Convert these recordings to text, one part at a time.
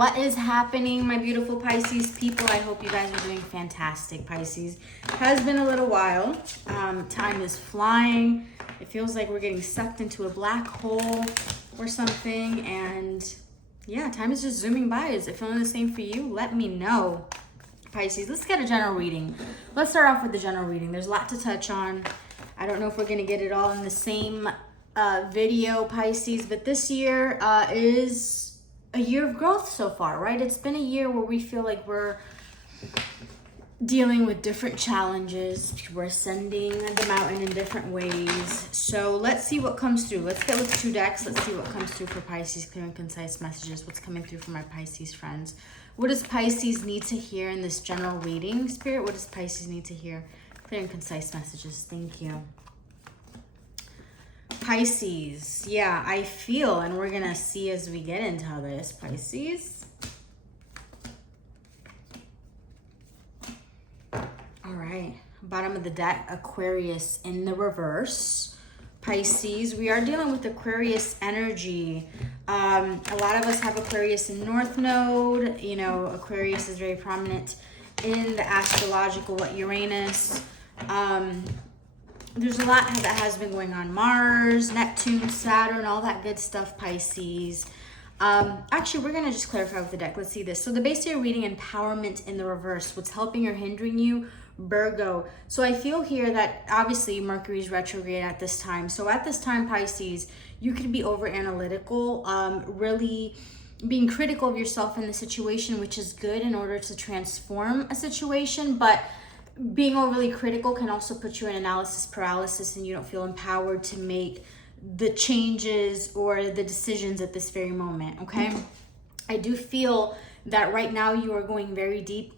What is happening, my beautiful Pisces people? I hope you guys are doing fantastic, Pisces. Has been a little while. Time is flying. It feels like we're getting sucked into a black hole or something. And yeah, time is just zooming by. Is it feeling the same for you? Let me know, Pisces. Let's get a general reading. Let's start off with the general reading. There's a lot to touch on. I don't know if we're going to get it all in the same video, Pisces, but this year is a year of growth so far, right? It's been a year where we feel like we're dealing with different challenges. We're ascending the mountain in different ways. So let's see what comes through. Let's get with 2 decks. Let's see what comes through for Pisces. Clear and concise messages. What's coming through for my Pisces friends? What does Pisces need to hear in this general reading, Spirit? What does Pisces need to hear? Clear and concise messages. Thank you. Pisces, yeah, I feel, and we're gonna see as we get into this, Pisces. All right, bottom of the deck, Aquarius in the reverse. Pisces, we are dealing with Aquarius energy. A lot of us have Aquarius in North Node. You know, Aquarius is very prominent in the astrological, Uranus. There's a lot that has been going on. Mars, Neptune, Saturn, all that good stuff, Pisces. Actually, we're going to just clarify with the deck. Let's see this. So the base of your reading, empowerment in the reverse. What's helping or hindering you? Virgo. So I feel here that obviously Mercury's retrograde at this time. So at this time, Pisces, you could be over analytical, really being critical of yourself in the situation, which is good in order to transform a situation. But being overly critical can also put you in analysis paralysis and you don't feel empowered to make the changes or the decisions at this very moment, okay? I do feel that right now you are going very deep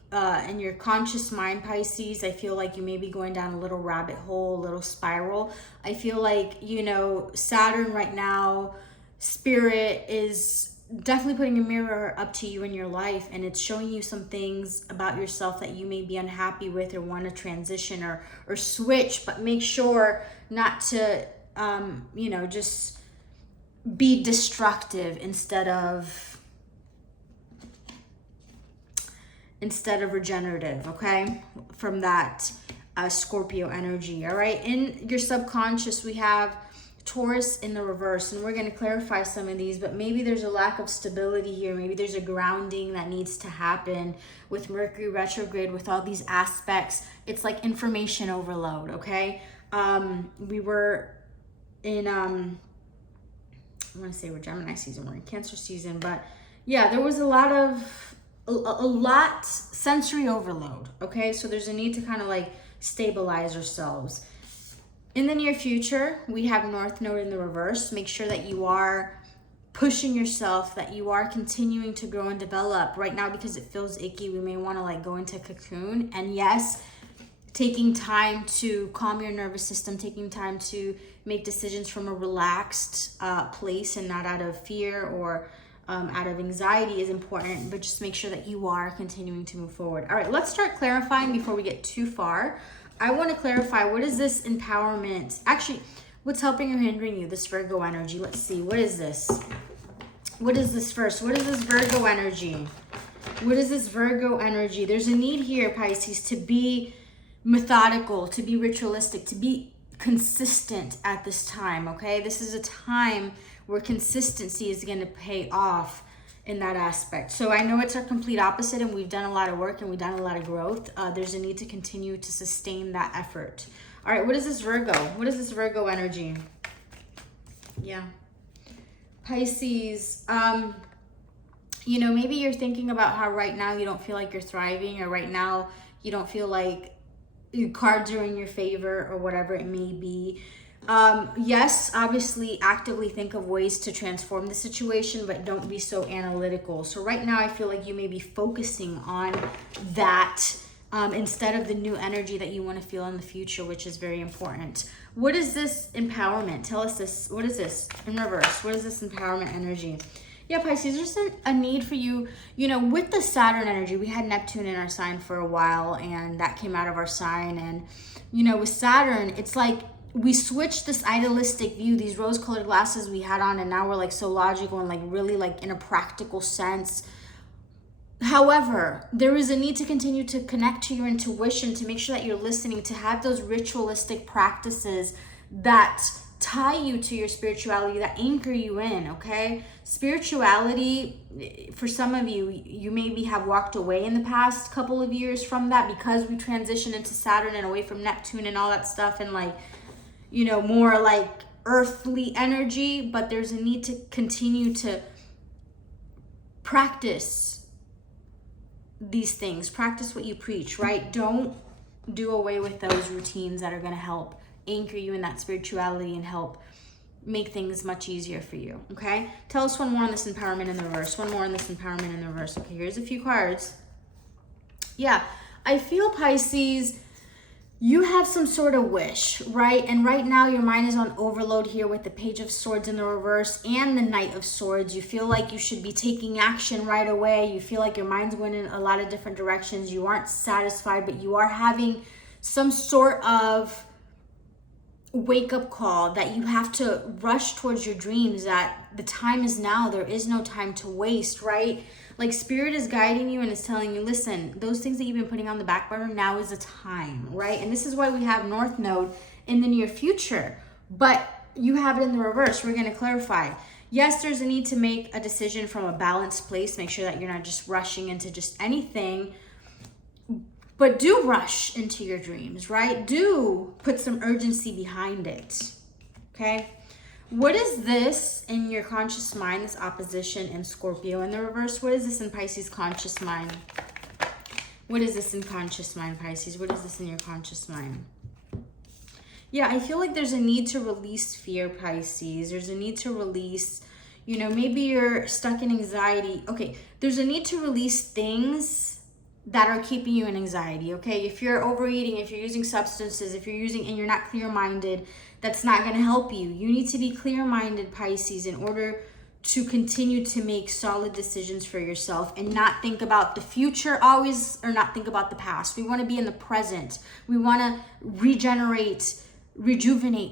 in your conscious mind, Pisces. I feel like you may be going down a little rabbit hole, a little spiral. I feel like, you know, Saturn right now, Spirit is definitely putting a mirror up to you in your life, and it's showing you some things about yourself that you may be unhappy with or want to transition or switch, but make sure not to you know, just be destructive instead of regenerative, okay, from that Scorpio energy. All right, in your subconscious we have Taurus in the reverse, and we're going to clarify some of these, but maybe there's a lack of stability here. Maybe there's a grounding that needs to happen with Mercury retrograde, with all these aspects. It's like information overload, okay? We were in, I want to say we're Gemini season, we're in Cancer season, but yeah, there was a lot sensory overload, okay? So there's a need to kind of like stabilize ourselves. In the near future, we have North Node in the reverse. Make sure that you are pushing yourself, that you are continuing to grow and develop. Right now, because it feels icky, we may want to like go into cocoon. And yes, taking time to calm your nervous system, taking time to make decisions from a relaxed place and not out of fear or out of anxiety is important, but just make sure that you are continuing to move forward. All right, let's start clarifying before we get too far. I want to clarify, what is this empowerment? Actually, what's helping or hindering you? This Virgo energy. Let's see. What is this? What is this first? What is this Virgo energy? What is this Virgo energy? There's a need here, Pisces, to be methodical, to be ritualistic, to be consistent at this time, okay? This is a time where consistency is going to pay off in that aspect. So I know it's our complete opposite, and we've done a lot of work and we've done a lot of growth. There's a need to continue to sustain that effort. All right, what is this Virgo? What is this Virgo energy? Yeah. Pisces, you know, maybe you're thinking about how right now you don't feel like you're thriving, or right now you don't feel like your cards are in your favor, or whatever it may be. Yes, obviously actively think of ways to transform the situation, but don't be so analytical. So right now I feel like you may be focusing on that instead of the new energy that you want to feel in the future, which is very important. What is this empowerment? Tell us this. What is this in reverse? What is this empowerment energy? Yeah, Pisces, there's a need for you, you know, with the Saturn energy. We had Neptune in our sign for a while, and that came out of our sign. And, you know, with Saturn, it's like we switched this idealistic view, these rose-colored glasses we had on, and now we're like so logical and like really like in a practical sense However, there is a need to continue to connect to your intuition, to make sure that you're listening, to have those ritualistic practices that tie you to your spirituality, that anchor you in, okay? Spirituality, for some of you, you maybe have walked away in the past couple of years from that because we transitioned into Saturn and away from Neptune and all that stuff, and like, you know, more like earthly energy. But there's a need to continue to practice these things, practice what you preach, right? Don't do away with those routines that are going to help anchor you in that spirituality and help make things much easier for you, okay? Tell us one more on this empowerment in the reverse. One more on this empowerment in the reverse. Okay, here's a few cards. Yeah, I feel, Pisces, you have some sort of wish, right? And right now your mind is on overload here with the Page of Swords in the reverse and the Knight of Swords. You feel like you should be taking action right away. You feel like your mind's going in a lot of different directions. You aren't satisfied, but you are having some sort of wake-up call that you have to rush towards your dreams, that the time is now. There is no time to waste, right? Like Spirit is guiding you and is telling you, listen, those things that you've been putting on the back burner, now is the time, right? And this is why we have North Node in the near future, but you have it in the reverse. We're going to clarify. Yes, there's a need to make a decision from a balanced place. Make sure that you're not just rushing into just anything, but do rush into your dreams, right? Do put some urgency behind it, okay? What is this in your conscious mind, this opposition in Scorpio in the reverse? What is this in Pisces conscious mind? What is this in conscious mind, Pisces? What is this in your conscious mind? Yeah, I feel like there's a need to release fear, Pisces. There's a need to release, you know, maybe you're stuck in anxiety. Okay, there's a need to release things that are keeping you in anxiety, okay? If you're overeating, if you're using substances, if you're using and you're not clear-minded, that's not going to help you. You need to be clear-minded, Pisces, in order to continue to make solid decisions for yourself and not think about the future always, or not think about the past. We want to be in the present. We want to rejuvenate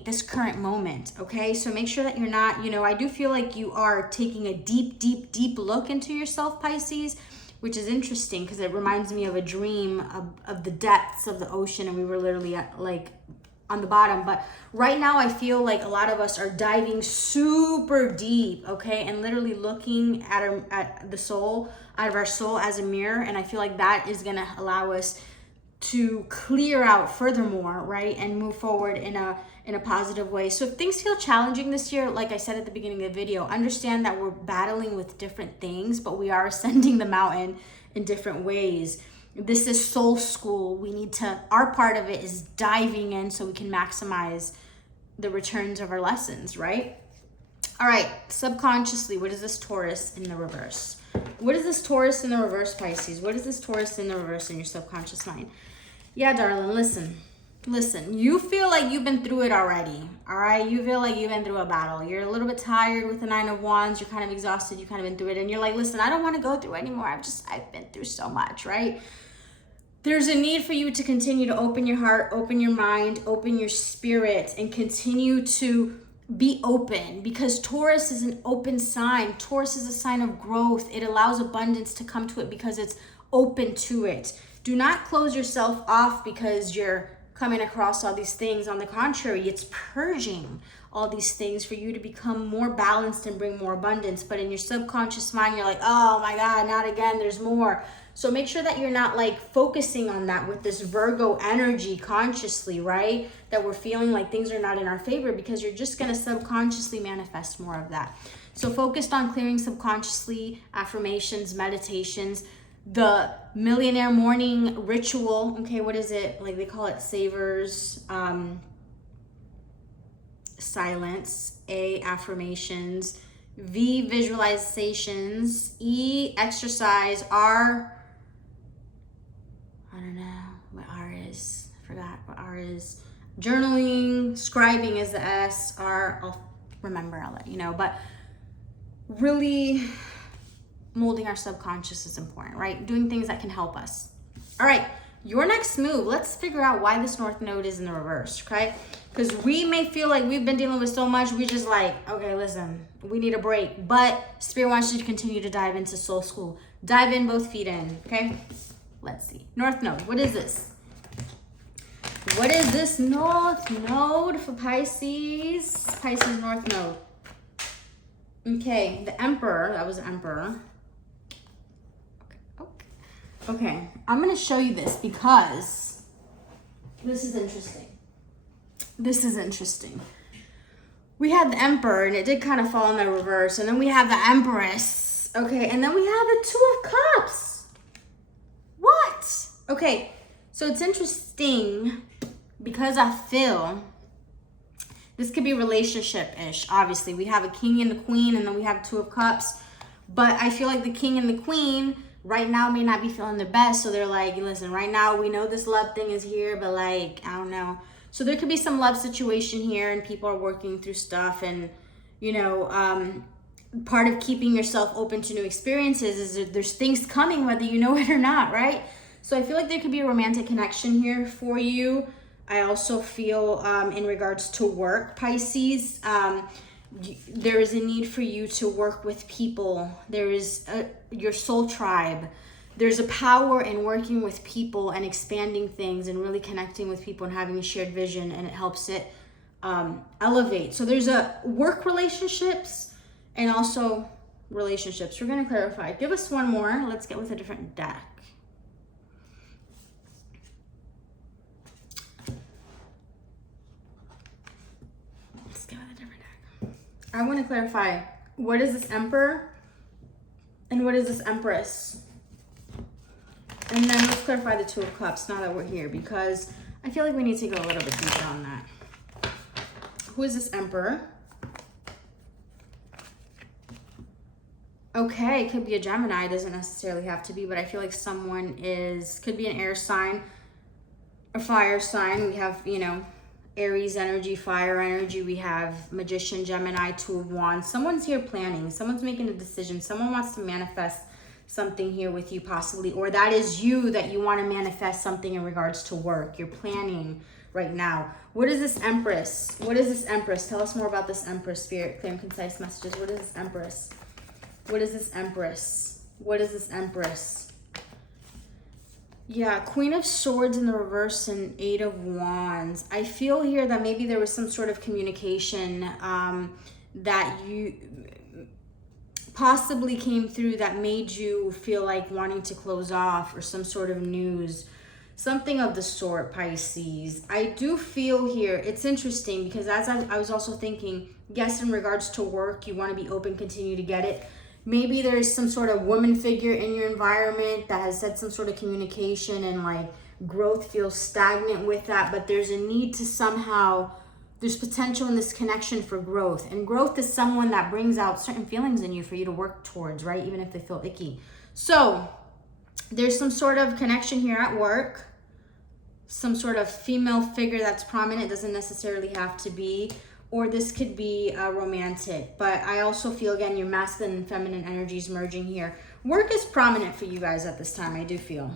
this current moment, okay? So make sure that you're not, you know, I do feel like you are taking a deep, deep, deep look into yourself, Pisces, which is interesting because it reminds me of a dream of the depths of the ocean, and we were literally like on the bottom. But right now I feel like a lot of us are diving super deep, okay, and literally looking at the soul, out of our soul as a mirror. And I feel like that is going to allow us to clear out furthermore, right, and move forward in a positive way. So if things feel challenging this year, like I said at the beginning of the video, understand that we're battling with different things, but we are ascending the mountain in different ways. This is soul school. We need to, our part of it is diving in so we can maximize the returns of our lessons, right? All right, subconsciously, what is this Taurus in the reverse? What is this Taurus in the reverse, Pisces? What is this Taurus in the reverse in your subconscious mind? Yeah, darling, listen, you feel like you've been through it already, all right? You feel like you've been through a battle. You're a little bit tired with the Nine of Wands. You're kind of exhausted. You've kind of been through it. And you're like, listen, I don't want to go through anymore. I've been through so much, right? There's a need for you to continue to open your heart, open your mind, open your spirit, and continue to be open, because Taurus is an open sign. Taurus is a sign of growth. It allows abundance to come to it because it's open to it. Do not close yourself off because you're coming across all these things. On the contrary, it's purging all these things for you to become more balanced and bring more abundance. But in your subconscious mind, you're like, oh my God, not again, there's more. So make sure that you're not like focusing on that with this Virgo energy consciously, right? That we're feeling like things are not in our favor, because you're just going to subconsciously manifest more of that. So focused on clearing subconsciously, affirmations, meditations, the millionaire morning ritual. Okay, what is it? Like they call it savers, silence, A, affirmations, V, visualizations, E, exercise, R, I don't know what R is. I forgot what R is. Journaling, scribing is the S. R, I'll remember, I'll let you know. But really molding our subconscious is important, right? Doing things that can help us. All right, your next move, let's figure out why this North Node is in the reverse, okay? Because we may feel like we've been dealing with so much, we just like, okay, listen, we need a break. But Spirit wants you to continue to dive into soul school. Dive in, both feet in, okay? Let's see. North Node, what is this? What is this North Node for Pisces? Pisces North Node. Okay, the Emperor, that was Emperor. Okay, I'm gonna show you this because this is interesting. This is interesting. We had the Emperor and it did kind of fall in the reverse, and then we have the Empress. Okay, and then we have the Two of Cups. What? Okay, so it's interesting because I feel this could be relationship-ish. Obviously, we have a King and a Queen, and then we have Two of Cups. But I feel like the King and the Queen right now may not be feeling their best. So they're like, listen, right now we know this love thing is here, but like, I don't know. So there could be some love situation here, and people are working through stuff. And, you know, part of keeping yourself open to new experiences is that there's things coming, whether you know it or not, right? So I feel like there could be a romantic connection here for you. I also feel in regards to work, Pisces, there is a need for you to work with people. There is your soul tribe. There's a power in working with people and expanding things and really connecting with people and having a shared vision, and it helps it elevate. So there's a work relationships and also relationships. We're going to clarify. Give us one more. Let's get with a different deck. I want to clarify, what is this Emperor and what is this Empress? And then let's clarify the Two of Cups now that we're here, because I feel like we need to go a little bit deeper on that. Who is this Emperor? Okay, it could be a Gemini. It doesn't necessarily have to be, but I feel like someone could be an air sign, a fire sign. We have, you know, Aries energy, fire energy. We have Magician, Gemini, Two of Wands. Someone's here planning. Someone's making a decision. Someone wants to manifest something here with you possibly, or that is you, that you want to manifest something in regards to work. You're planning right now. What is this Empress? What is this Empress? Tell us more about this Empress, Spirit. Clear and concise messages. What is this Empress? What is this Empress? What is this Empress? Yeah, Queen of Swords in the reverse and Eight of Wands. I feel here that maybe there was some sort of communication that you possibly came through that made you feel like wanting to close off, or some sort of news, something of the sort, Pisces. I do feel here, it's interesting because as I was also thinking, yes, in regards to work, you want to be open, continue to get it. Maybe there's some sort of woman figure in your environment that has said some sort of communication, and like growth feels stagnant with that, but there's a need to somehow, there's potential in this connection for growth. And growth is someone that brings out certain feelings in you for you to work towards, right? Even if they feel icky. So there's some sort of connection here at work, some sort of female figure that's prominent. Doesn't necessarily have to be, or this could be romantic, but I also feel, again, your masculine and feminine energies merging here. Work is prominent for you guys at this time, I do feel.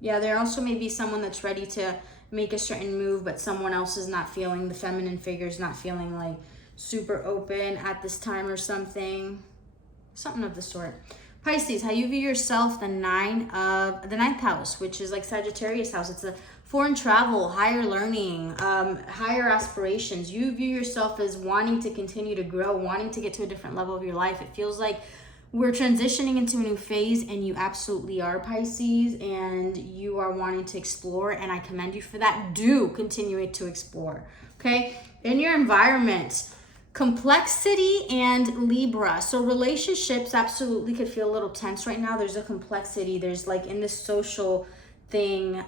Yeah, there also may be someone that's ready to make a certain move, but someone else is not feeling, the feminine figure is not feeling like super open at this time or something. Something of the sort. Pisces, how you view yourself, the ninth house, which is like Sagittarius house. It's a foreign travel, higher learning, higher aspirations. You view yourself as wanting to continue to grow, wanting to get to a different level of your life. It feels like we're transitioning into a new phase, and you absolutely are, Pisces, and you are wanting to explore, and I commend you for that. Do continue to explore, okay? In your environment, complexity and Libra. So relationships absolutely could feel a little tense right now. There's a complexity. There's like in this social thing,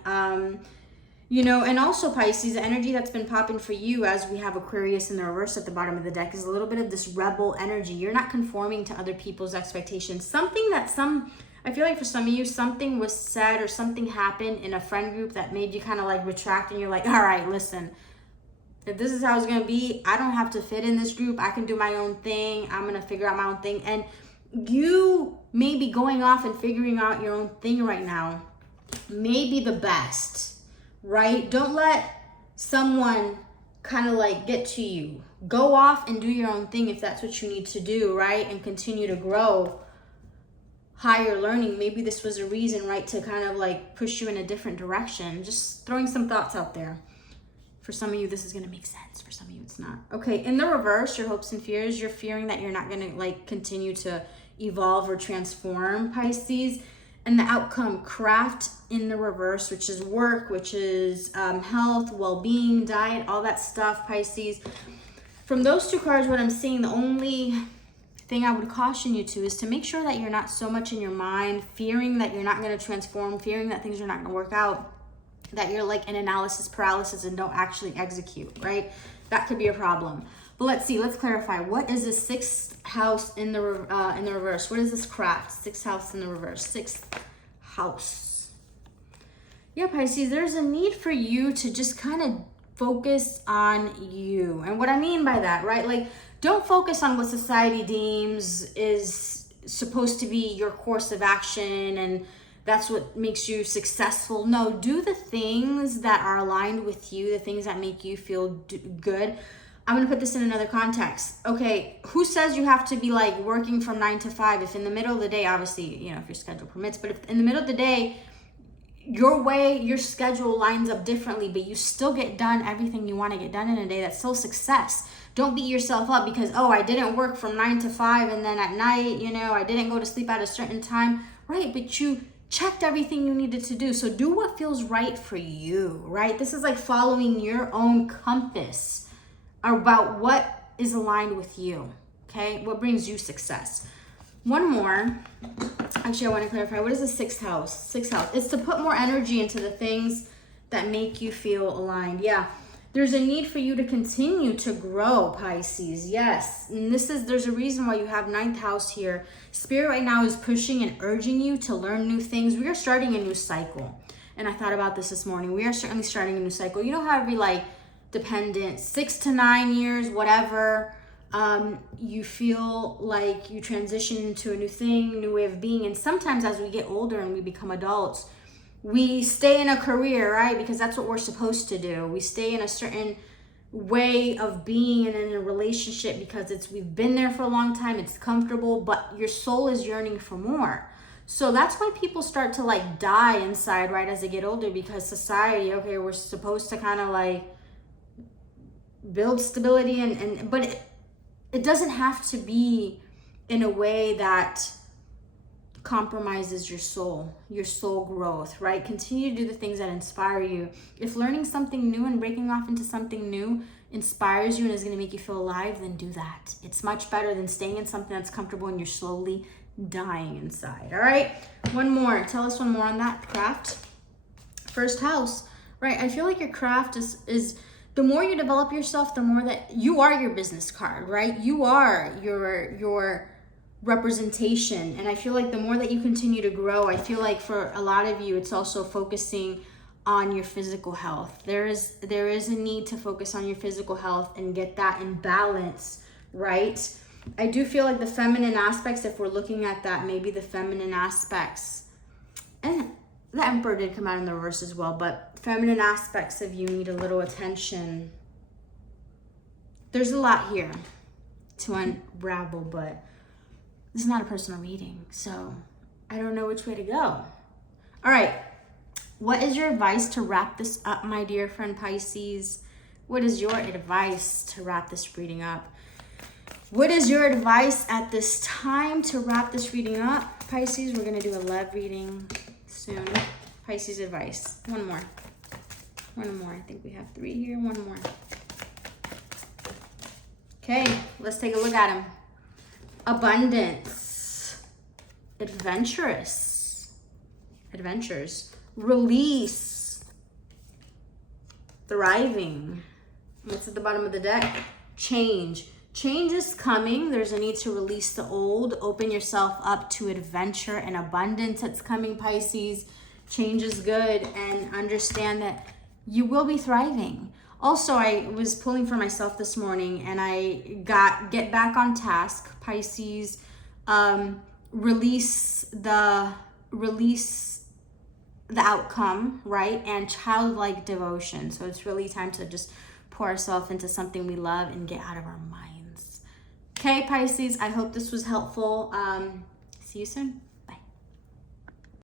you know, and also Pisces, the energy that's been popping for you as we have Aquarius in the reverse at the bottom of the deck is a little bit of this rebel energy. You're not conforming to other people's expectations. Something that I feel like for some of you, something was said or something happened in a friend group that made you kind of like retract, and you're like, all right, listen, if this is how it's going to be, I don't have to fit in this group. I can do my own thing. I'm going to figure out my own thing. And you may be going off and figuring out your own thing right now. May be the best, right? Don't let someone kind of like get to you. Go off and do your own thing if that's what you need to do, right? And continue to grow. Higher learning, maybe this was a reason, right, to kind of like push you in a different direction. Just throwing some thoughts out there. For some of you, this is going to make sense. For some of you, it's not. Okay, in the reverse, your hopes and fears, you're fearing that you're not going to like continue to evolve or transform, Pisces. And the outcome, craft in the reverse, which is work, which is health, well-being, diet, all that stuff, Pisces. From those two cards, what I'm seeing, the only thing I would caution you to is to make sure that you're not so much in your mind, fearing that you're not going to transform, fearing that things are not going to work out, that you're like in analysis paralysis and don't actually execute, right? That could be a problem. But let's see, let's clarify. What is the sixth house in the reverse? What is this craft? Sixth house in the reverse. Sixth house. Yeah, Pisces, there's a need for you to just kind of focus on you. And what I mean by that, right? Like, don't focus on what society deems is supposed to be your course of action and that's what makes you successful. No, do the things that are aligned with you, the things that make you feel good. I'm going to put this in another context. Okay, who says you have to be like working from 9 to 5 if in the middle of the day, obviously, you know, if your schedule permits, but if in the middle of the day, your schedule lines up differently, but you still get done everything you want to get done in a day, that's still success. Don't beat yourself up because, oh, I didn't work from 9 to 5 and then at night, you know, I didn't go to sleep at a certain time. Right, but you checked everything you needed to do. So do what feels right for you, right? This is like following your own compass about what is aligned with you, okay? What brings you success. One more. Actually, I want to clarify. What is the sixth house? Sixth house. It's to put more energy into the things that make you feel aligned. Yeah. There's a need for you to continue to grow, Pisces. Yes. And there's a reason why you have ninth house here. Spirit right now is pushing and urging you to learn new things. We are starting a new cycle. And I thought about this morning. We are certainly starting a new cycle. You know how every like dependent 6 to 9 years, whatever, you feel like you transition into a new thing, new way of being. And sometimes as we get older and we become adults, we stay in a career, right? Because that's what we're supposed to do. We stay in a certain way of being and in a relationship because we've been there for a long time, it's comfortable, but your soul is yearning for more. So that's why people start to like die inside, right, as they get older, because society, okay, we're supposed to kind of like build stability but it doesn't have to be in a way that compromises your soul growth, right? Continue to do the things that inspire you. If learning something new and breaking off into something new inspires you and is going to make you feel alive, then do that. It's much better than staying in something that's comfortable and you're slowly dying inside. All right, one more. Tell us one more on that craft. First house, right? I feel like your craft is the more you develop yourself, the more that you are your business card, right? You are your representation. And I feel like the more that you continue to grow, I feel like for a lot of you, it's also focusing on your physical health. There is a need to focus on your physical health and get that in balance, right? I do feel like the feminine aspects, if we're looking at that, maybe the feminine aspects, and the Emperor did come out in the reverse as well, but feminine aspects of you need a little attention. There's a lot here to unravel, but this is not a personal reading, so I don't know which way to go. All right, what is your advice to wrap this up, my dear friend Pisces? What is your advice to wrap this reading up? What is your advice at this time to wrap this reading up? Pisces, we're going to do a love reading soon. Pisces advice. One more. I think we have 3 here. One more. Okay, let's take a look at him. Abundance. Adventurous. Adventures. Release. Thriving. What's at the bottom of the deck? Change. Change is coming. There's a need to release the old. Open yourself up to adventure and abundance that's coming, Pisces. Change is good, and understand that you will be thriving. Also, I was pulling for myself this morning and I get back on task, Pisces. Release the outcome, right? And childlike devotion. So it's really time to just pour ourselves into something we love and get out of our minds. Okay, Pisces, I hope this was helpful. See you soon.